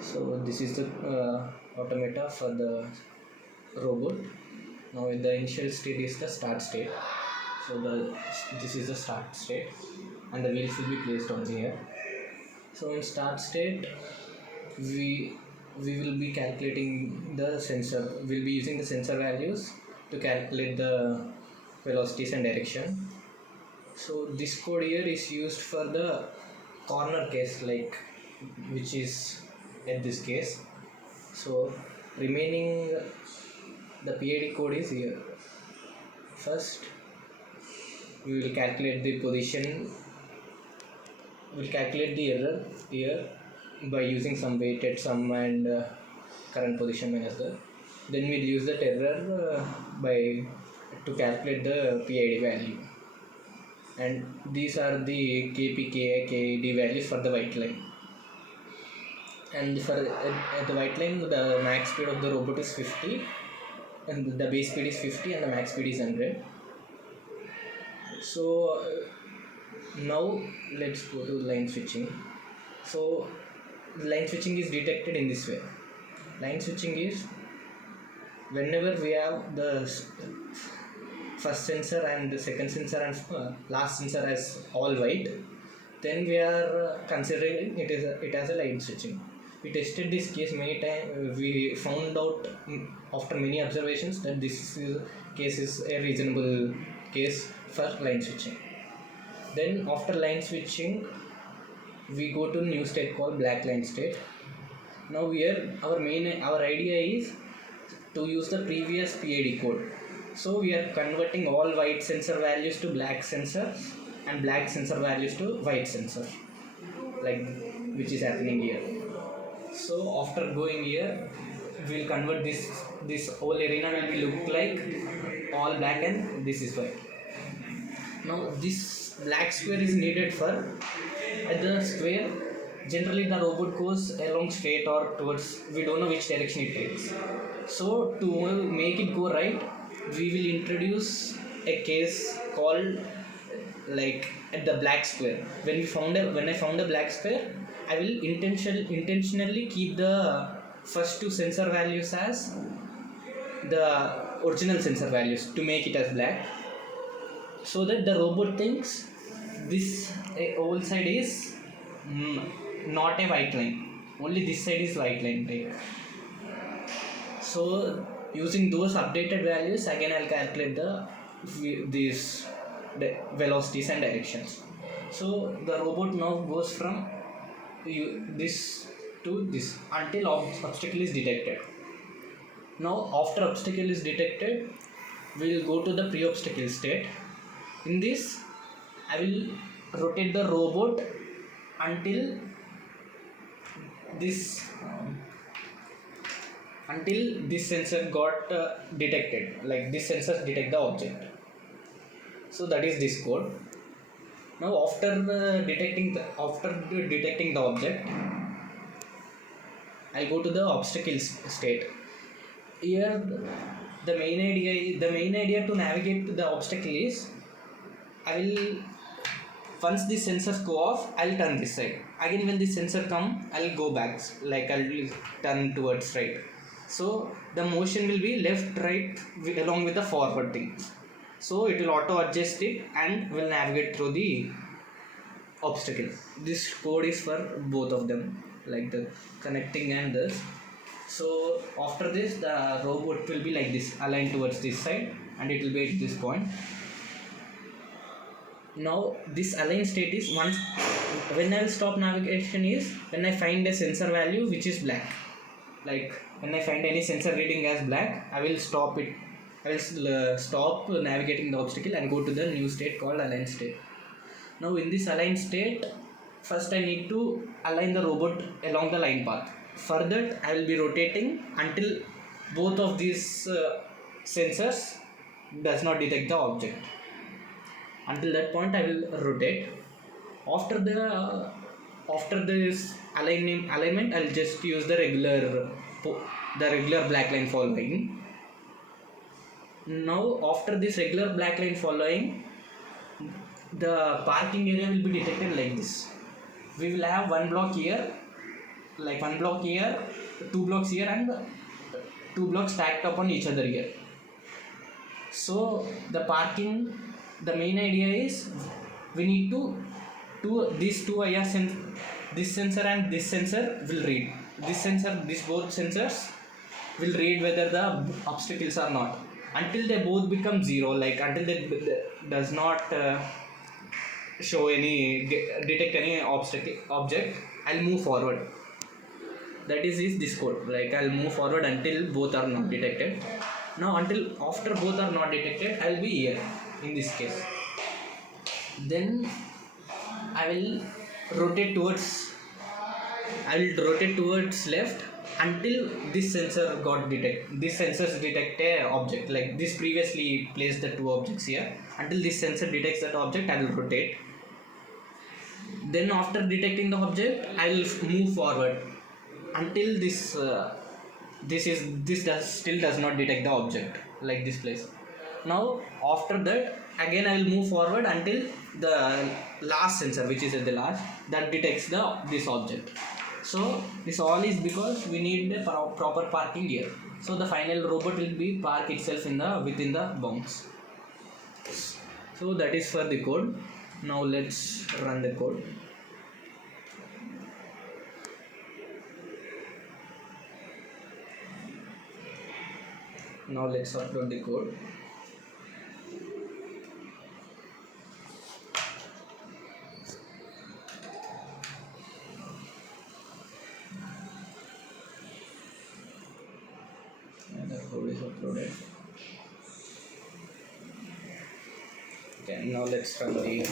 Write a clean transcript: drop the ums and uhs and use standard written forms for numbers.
So this is the automata for the robot. Now in the initial state is the start state. So this is the start state, and the wheels will be placed on here. So in start state, we we will be calculating the sensor. We'll be using the sensor values to calculate the velocities and direction. So this code here is used for the corner case, like which is at this case. So remaining the PID code is here. First we will calculate the position. We'll calculate the error here by using some weighted sum and current position method. Then we'll use that error by to calculate the PID value. And these are the KP, KI, KD values for the white line. And for at the white line, the max speed of the robot is 50, and the base speed is 50, and the max speed is 100. So now let's go to line switching. So line switching is detected in this way. Line switching is whenever we have the first sensor and the second sensor and last sensor as all white, then we are considering it as a line switching. We tested this case many times. We found out after many observations that this case is a reasonable case for line switching. Then after line switching, we go to new state called black line state. Now here our idea is to use the previous PID code. So we are converting all white sensor values to black sensors and black sensor values to white sensor, like which is happening here. So after going here, we will convert this whole arena will be look like all black and this is white. Now this black square is needed for at the square. Generally the robot goes along straight or towards, we don't know which direction it takes. So to make it go right, we will introduce a case called like at the black square. When I found a black square, I will intentionally keep the first two sensor values as the original sensor values to make it as black, so that the robot thinks this whole side is not a white line, only this side is white line, right? So using those updated values, again I'll calculate the velocities and directions. So the robot now goes from this to this until obstacle is detected. Now after obstacle is detected, we will go to the pre-obstacle state. In this, I will rotate the robot until this sensor got detected, like this sensor detect the object. So that is this code. Now after detecting the object, I'll go to the obstacle state. Here the main idea to navigate the obstacle is, I will, once the sensors go off, I'll turn this side. Again when the sensor come, I'll go back, like I'll turn towards right. So the motion will be left, right along with the forward thing. So it will auto adjust it and will navigate through the obstacle. This code is for both of them, like the connecting and this. So after this, the robot will be like this, aligned towards this side, and it will be at this point. Now this align state is once when I will stop navigation is when I find a sensor value which is black. Like when I find any sensor reading as black, I will stop it. I will stop navigating the obstacle and go to the new state called align state. Now in this align state, first I need to align the robot along the line path. For that, I will be rotating until both of these sensors does not detect the object. Until that point, I will rotate. After this alignment, I will just use the regular black line following. Now after this regular black line following, the parking area will be detected like this. We will have one block here like one block here, two blocks here, and two blocks stacked upon each other here. So the parking, the main idea is we need to these two IR this sensor and this sensor will read. This sensor, these both sensors will read whether the obstacles are not. Until they both become zero, like until they does not show any detect any obstacle object, I'll move forward. That is this code. Like I'll move forward until both are not detected. Now until after both are not detected, I'll be here in this case. Then I will rotate towards left until this sensor got detect. This sensors detect a object. Like this previously placed the two objects here. Until this sensor detects that object, I will rotate. Then after detecting the object, I will move forward until this does not detect the object, like this place. Now after that, again I will move forward until the last sensor, which is at the last, that detects this object. So this all is because we need the proper parking here. So the final robot will be park itself within the bounds. So that is for the code. Now let's run the code. Now let's upload the code. And the code is uploaded. Okay, now let's run the